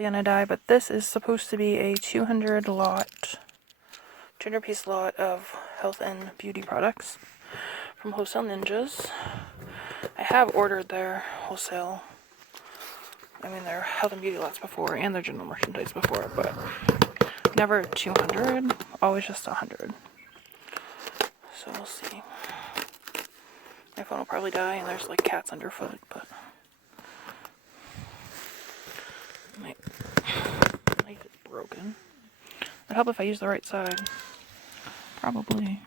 gonna die, but this is supposed to be a 200 piece lot of health and beauty products from Wholesale Ninjas. I have ordered their wholesale, their health and beauty lots before and their general merchandise before, but never 200, always just 100. So we'll see. My phone will probably die and there's like cats underfoot, but my knife is broken. It'd help if I use the right side. Probably.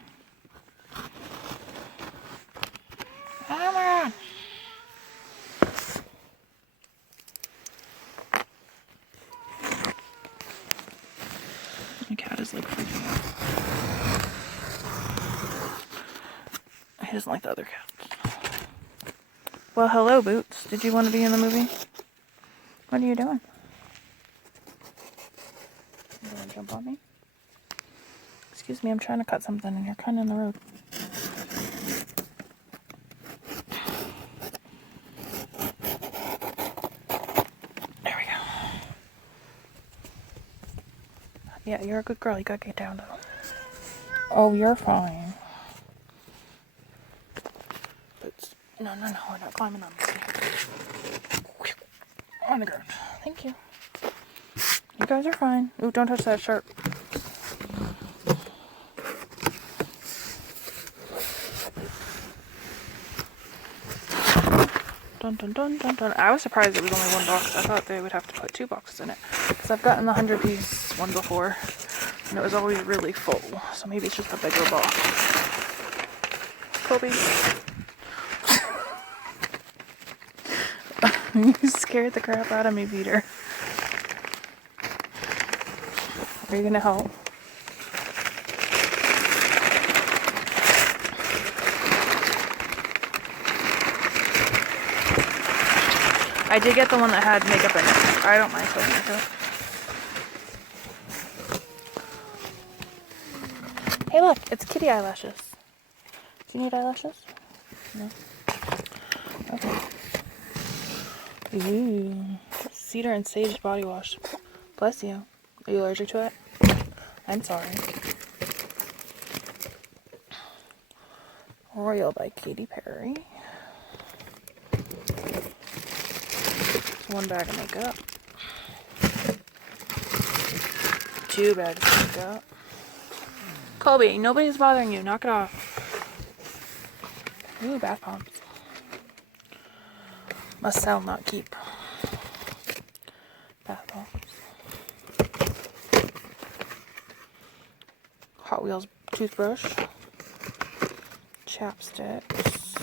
Oh my god! My cat is like freaking out. He doesn't like the other cats. Well, hello, Boots. Did you want to be in the movie? What are you doing? You want to jump on me? Excuse me, I'm trying to cut something and you're kind of in the road. There we go. Yeah, you're a good girl. You gotta get down though. Oh, you're fine. But no, we're not climbing on this. On the ground. Thank you. You guys are fine. Ooh, don't touch that sharp. Dun dun dun dun dun. I was surprised it was only one box. I thought they would have to put 2 boxes in it. Because I've gotten the 100-piece one before. And it was always really full. So maybe it's just a bigger box. Kobe. You scared the crap out of me, Peter. Are you gonna help? I did get the one that had makeup in it. I don't mind putting makeup. Hey look, it's kitty eyelashes. Do you need eyelashes? No? Okay. Ooh. Cedar and sage body wash. Bless you. Are you allergic to it? I'm sorry. Royal by Katy Perry. It's 1 bag of makeup. 2 bags of makeup. Kobe, nobody's bothering you. Knock it off. Ooh, bath bombs. Must sell, not keep. Bath bombs. Hot Wheels toothbrush. Chapsticks.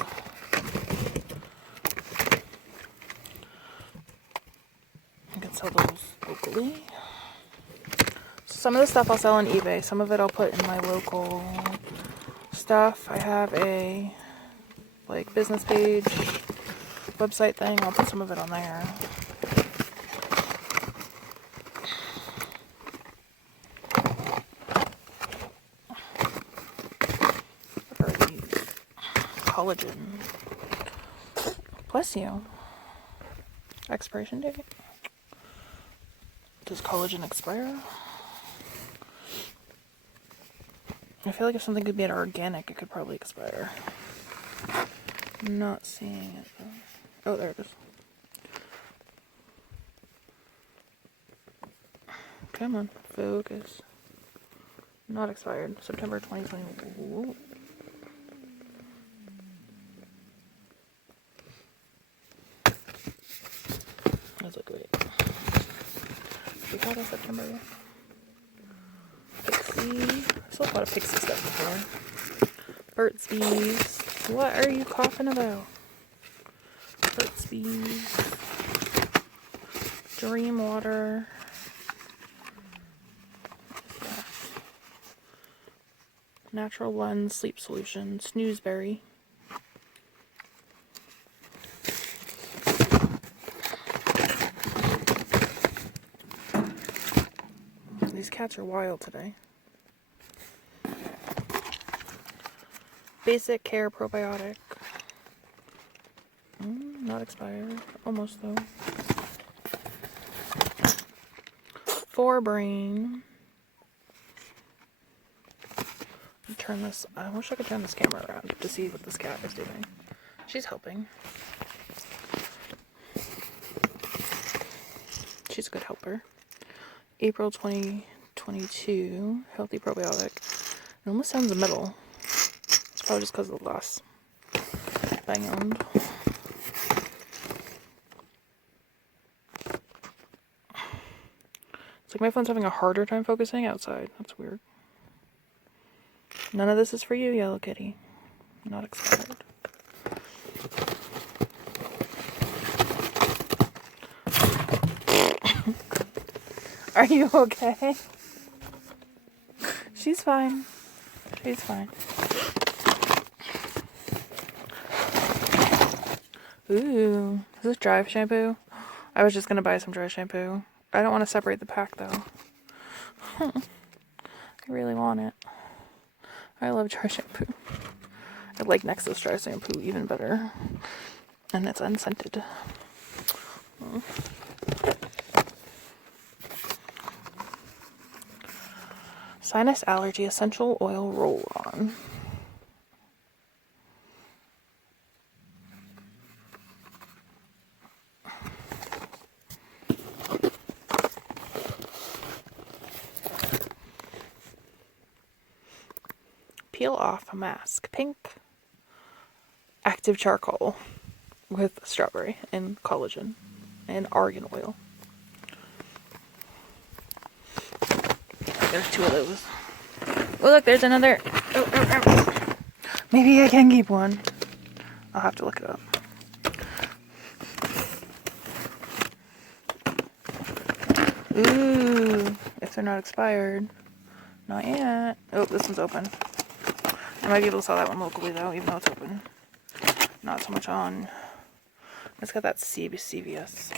I can sell those locally. Some of the stuff I'll sell on eBay. Some of it I'll put in my local stuff. I have a business page, website thing. I'll put some of it on there. What are these? Collagen. Bless you. Expiration date. Does collagen expire? I feel like if something could be organic, it could probably expire. I'm not seeing it though. Oh, there it is. Come on, focus. Not expired. September 2020. Ooh. Those look great. We call that September, yeah. Pixie. I saw a lot of Pixie stuff before. Burt's Bees. What are you coughing about? Burt's Bees. Dream Water. Natural Blend Sleep Solution. Snoozeberry. These cats are wild today. Basic Care Probiotic. Not expired. Almost though. for brain. Turn this. I wish I could turn this camera around to see what this cat is doing. She's helping. She's a good helper. April 2022. Healthy probiotic. It almost sounds the middle. It's probably just because of the last bang owned. It's like my phone's having a harder time focusing outside. That's weird. None of this is for you, Yellow Kitty. Not expired. Are you okay? She's fine. She's fine. Ooh, is this dry shampoo? I was just gonna buy some dry shampoo. I don't want to separate the pack though. I really want it. I love dry shampoo. I like Nexus dry shampoo even better. And it's unscented. Sinus allergy essential oil roll-on. Peel off a mask. Pink. Active charcoal with strawberry and collagen and argan oil. There's 2 of those. Oh, look, there's another. Oh. Maybe I can keep one. I'll have to look it up. Ooh, if they're not expired. Not yet. Oh, this one's open. I might be able to sell that one locally though, even though it's open. Not so much on. It's got that CVS.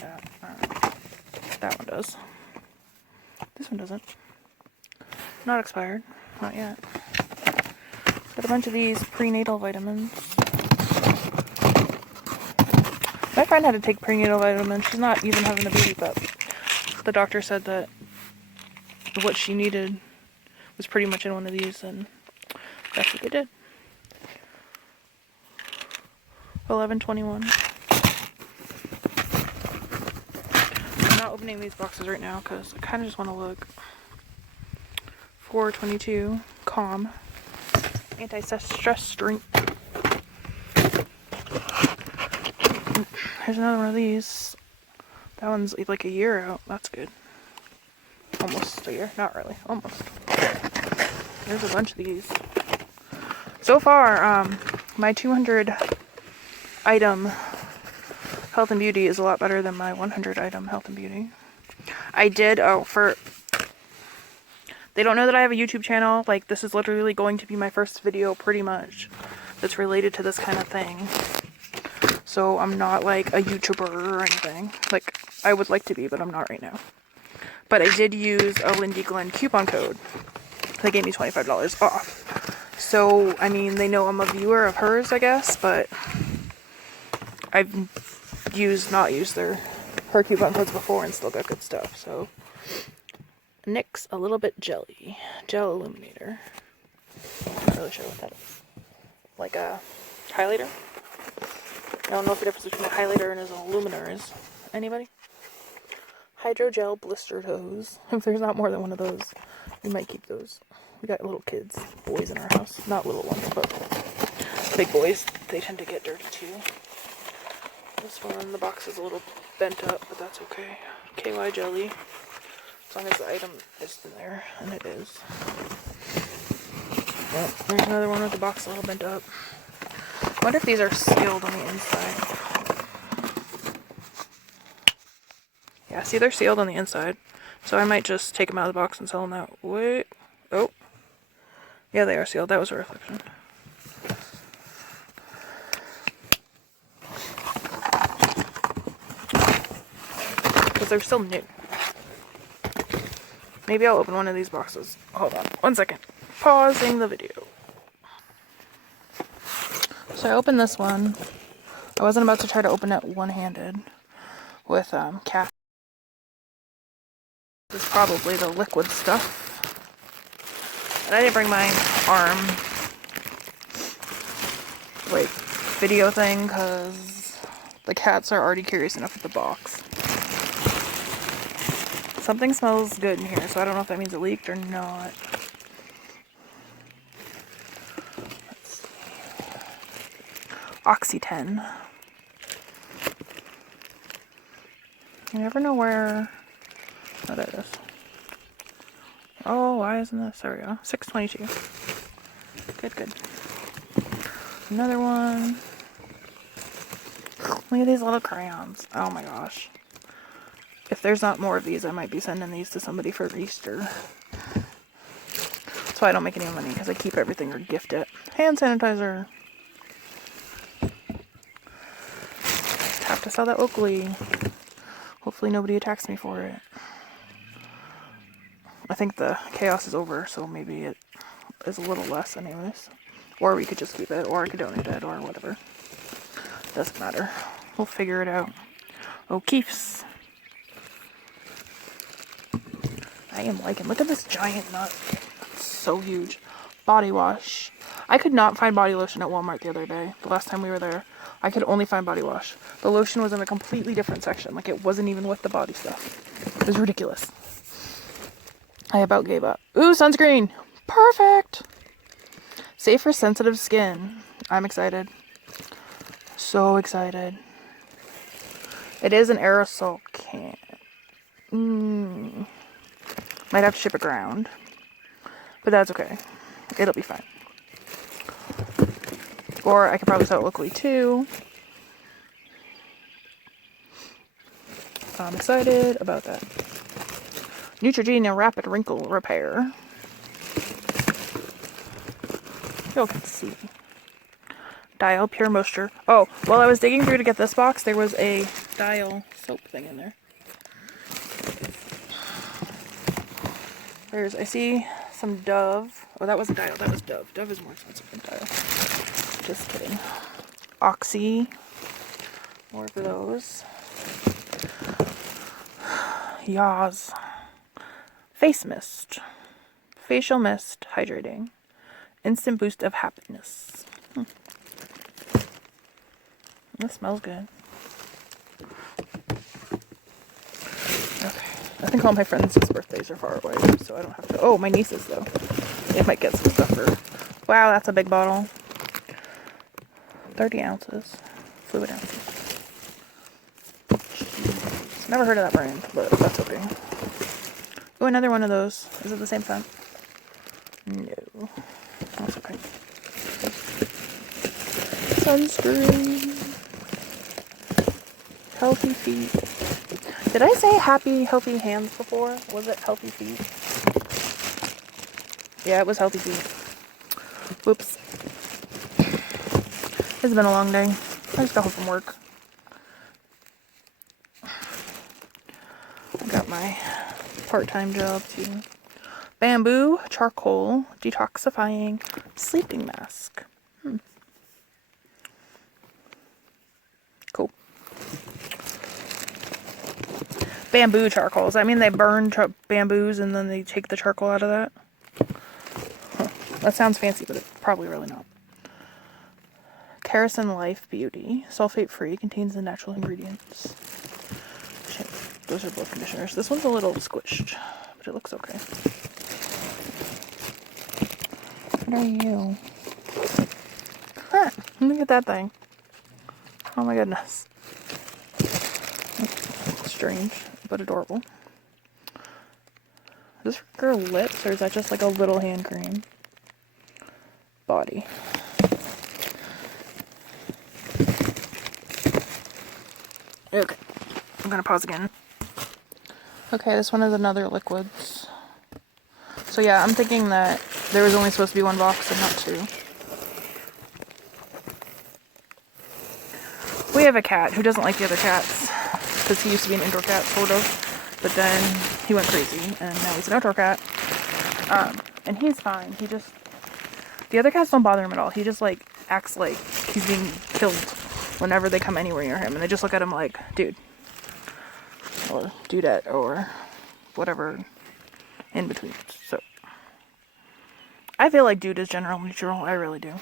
That one does. This one doesn't. Not expired. Not yet. Got a bunch of these prenatal vitamins. My friend had to take prenatal vitamins. She's not even having a baby, but the doctor said that what she needed was pretty much in one of these, and that's what they did. 11/21. I'm not opening these boxes right now because I kind of just want to look. 4/22. Calm. Anti-stress drink. Here's another one of these. That one's like a year out. That's good. Almost a year. Not really. Almost. There's a bunch of these. So far, my 200 item health and beauty is a lot better than my 100 item health and beauty. I did, they don't know that I have a YouTube channel. Like, this is literally going to be my first video pretty much that's related to this kind of thing. So I'm not like a YouTuber or anything. Like, I would like to be, but I'm not right now. But I did use a Lindy Glenn coupon code. They gave me $25 off. So, I mean, they know I'm a viewer of hers, I guess, but I've not used her coupon codes before and still got good stuff, so. NYX a little bit jelly. Gel illuminator. I'm not really sure what that is. Like a highlighter? I don't know what the difference between a highlighter and an illuminer is. Anybody? Hydrogel blistered hose. If there's not more than one of those, we might keep those. We got little kids, boys in our house. Not little ones, but big boys. They tend to get dirty too. This one, the box is a little bent up, but that's okay. KY jelly. As long as the item is in there, and it is. Well, there's another one with the box a little bent up. I wonder if these are sealed on the inside. Yeah, see, they're sealed on the inside. So I might just take them out of the box and sell them that way. Oh. Yeah, they are sealed. That was a reflection. Because they're still new. Maybe I'll open one of these boxes. Hold on. 1 second. Pausing the video. So I opened this one. I wasn't about to try to open it one-handed with Kathy This is probably the liquid stuff. And I didn't bring my arm like video thing because the cats are already curious enough with the box. Something smells good in here, so I don't know if that means it leaked or not. Let's see. Oxy-10. You never know where... Oh, there it is. Oh, why isn't this? There we go. 622. Good, good. Another one. Look at these little crayons. Oh my gosh. If there's not more of these, I might be sending these to somebody for Easter. That's why I don't make any money, because I keep everything or gift it. Hand sanitizer. Have to sell that locally. Hopefully nobody attacks me for it. I think the chaos is over, so maybe it is a little less anyways. Or we could just keep it, or I could donate it, or whatever. Doesn't matter. We'll figure it out. O'Keefe's. I am liking. Look at this giant nut. It's so huge. Body wash. I could not find body lotion at Walmart the other day. The last time we were there, I could only find body wash. The lotion was in a completely different section. Like, it wasn't even with the body stuff. It was ridiculous. I about gave up. Ooh, sunscreen! Perfect! Safe for sensitive skin. I'm excited. So excited. It is an aerosol can. Might have to ship it around. But that's okay. It'll be fine. Or I could probably sell it locally too. I'm excited about that. Neutrogena Rapid Wrinkle Repair. You can see. Dial Pure Moisture. Oh, while I was digging through to get this box, there was a Dial soap thing in there. I see some Dove. Oh, that wasn't Dial, that was Dove. Dove is more expensive than Dial. Just kidding. Oxy. More of those. Yaz. Face mist. Facial mist. Hydrating. Instant boost of happiness. That smells good. Okay. I think all my friends' birthdays are far away, so I don't have to. Oh, my nieces, though. They might get some stuff for. Wow, that's a big bottle. 30 ounces. Fluid ounces. Jeez. Never heard of that brand, but that's okay. Oh, another one of those. Is it the same scent? No. That's okay. Sunscreen. Healthy feet. Did I say happy, healthy hands before? Was it healthy feet? Yeah, it was healthy feet. Whoops. It's been a long day. I just got home from work. I got my part-time job too. Bamboo charcoal detoxifying sleeping mask. Cool. Bamboo charcoal. Does that mean they burn bamboos and then they take the charcoal out of that? Huh. That sounds fancy, but it's probably really not. Kerosene Life Beauty. Sulfate free. Contains the natural ingredients. Shit. Those are both conditioners. This one's a little squished, but it looks okay. What are you? Huh, look at that thing. Oh my goodness. Strange, but adorable. Is this for her lips, or is that just like a little hand cream? Body. Okay, I'm gonna pause again. Okay, this one is another liquids. So yeah, I'm thinking that there was only supposed to be one box and not two. We have a cat who doesn't like the other cats because he used to be an indoor cat, sort of, but then he went crazy and now he's an outdoor cat. And he's fine. He just, the other cats don't bother him at all. He just like acts like he's being killed whenever they come anywhere near him, and they just look at him like, dude, or dudette, or whatever in between. So I feel like Dude is general neutral. I really do.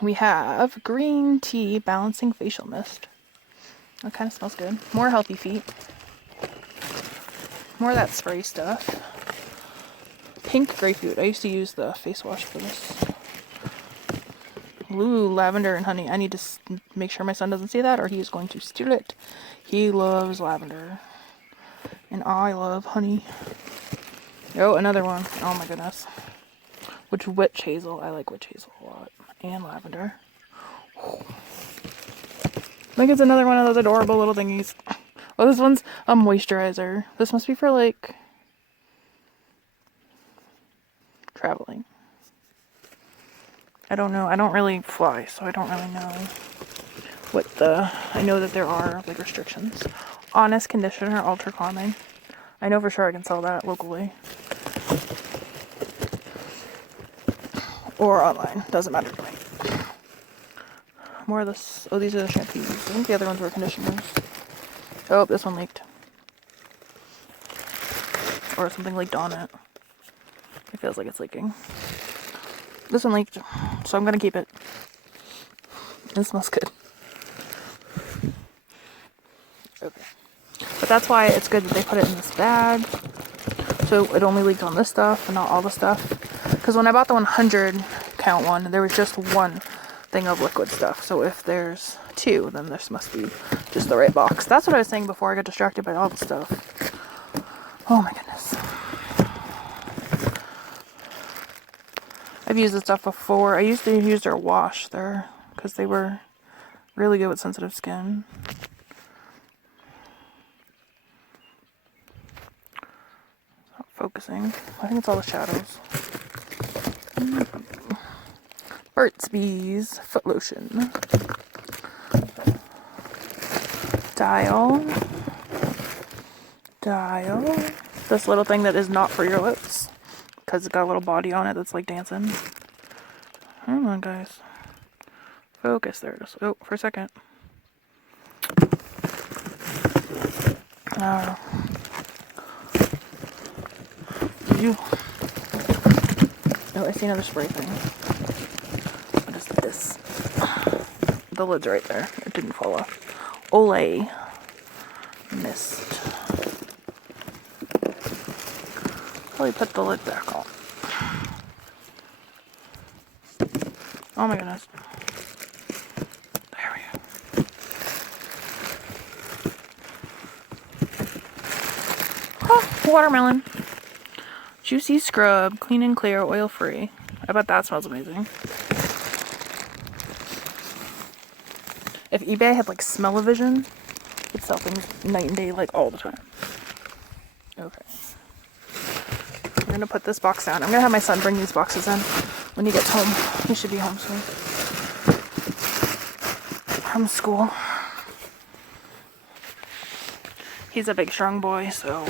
We have green tea balancing facial mist. That kind of smells good. More healthy feet. More of that spray stuff. Pink grapefruit. I used to use the face wash for this. Ooh, lavender and honey. I need to make sure my son doesn't see that or he is going to steal it. He loves lavender. And I love honey. Oh, another one. Oh my goodness. Witch hazel. I like witch hazel a lot. And lavender. I think it's another one of those adorable little thingies. Oh, this one's a moisturizer. This must be for like traveling. I don't know. I don't really fly, so I don't really know what I know that there are like restrictions. Honest conditioner, ultra calming. I know for sure I can sell that locally. Or online. Doesn't matter to me. More of this. Oh, these are the shampoos. I think the other ones were conditioners. Oh, this one leaked. Or something leaked on it. It feels like it's leaking. This one leaked, so I'm gonna keep it. It smells good. Okay. But that's why it's good that they put it in this bag. So it only leaked on this stuff and not all the stuff. Because when I bought the 100 count one, there was just one thing of liquid stuff. So if there's two, then this must be just the right box. That's what I was saying before I got distracted by all the stuff. Oh my goodness. I've used this stuff before. I used to use their wash there because they were really good with sensitive skin. It's not focusing. I think it's all the shadows. Burt's Bees foot lotion. Dial. This little thing that is not for your lips. Because it's got a little body on it that's like dancing. Come on, guys. Focus. There it is. Oh, for a second. Oh, I see another spray thing. What is this? The lid's right there. It didn't fall off. Olay mist. Probably put the lid back on. Oh my goodness. There we go. Oh, watermelon. Juicy scrub, clean and clear, oil free. I bet that smells amazing. If eBay had like smell-o-vision, it'd sell things night and day like all the time. Okay. I'm gonna put this box down. I'm gonna have my son bring these boxes in when he gets home. He should be home soon. From school. He's a big strong boy, so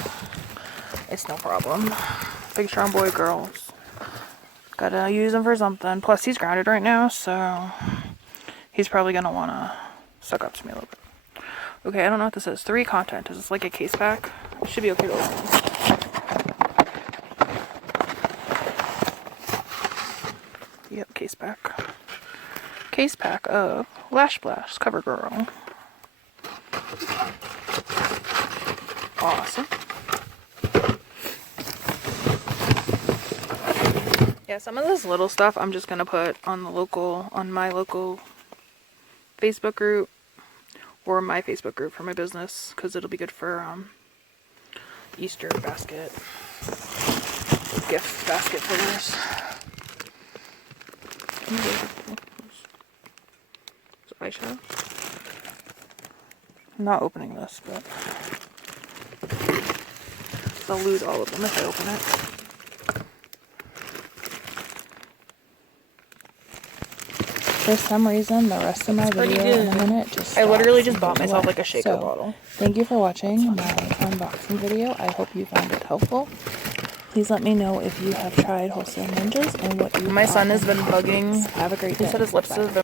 it's no problem. Big strong boy girls. Gotta use him for something. Plus he's grounded right now, so he's probably gonna wanna suck up to me a little bit. Okay, I don't know what this is. 3 content. Is this like a case pack? It should be okay to open. Yep, case pack. Case pack of Lash Blast CoverGirl. Awesome. Yeah, some of this little stuff I'm just gonna put on my local Facebook group or my Facebook group for my business because it'll be good for Easter basket, gift basket figures. Eyeshadow. I'm not opening this, but I'll lose all of them if I open it. For some reason, the rest of my video in a minute just I literally just bought myself like a shaker bottle. Thank you for watching my unboxing video. I hope you found it helpful. Please let me know if you have tried Wholesale Ninjas and what you My son has been bugging. Have a great day. He said his lips have been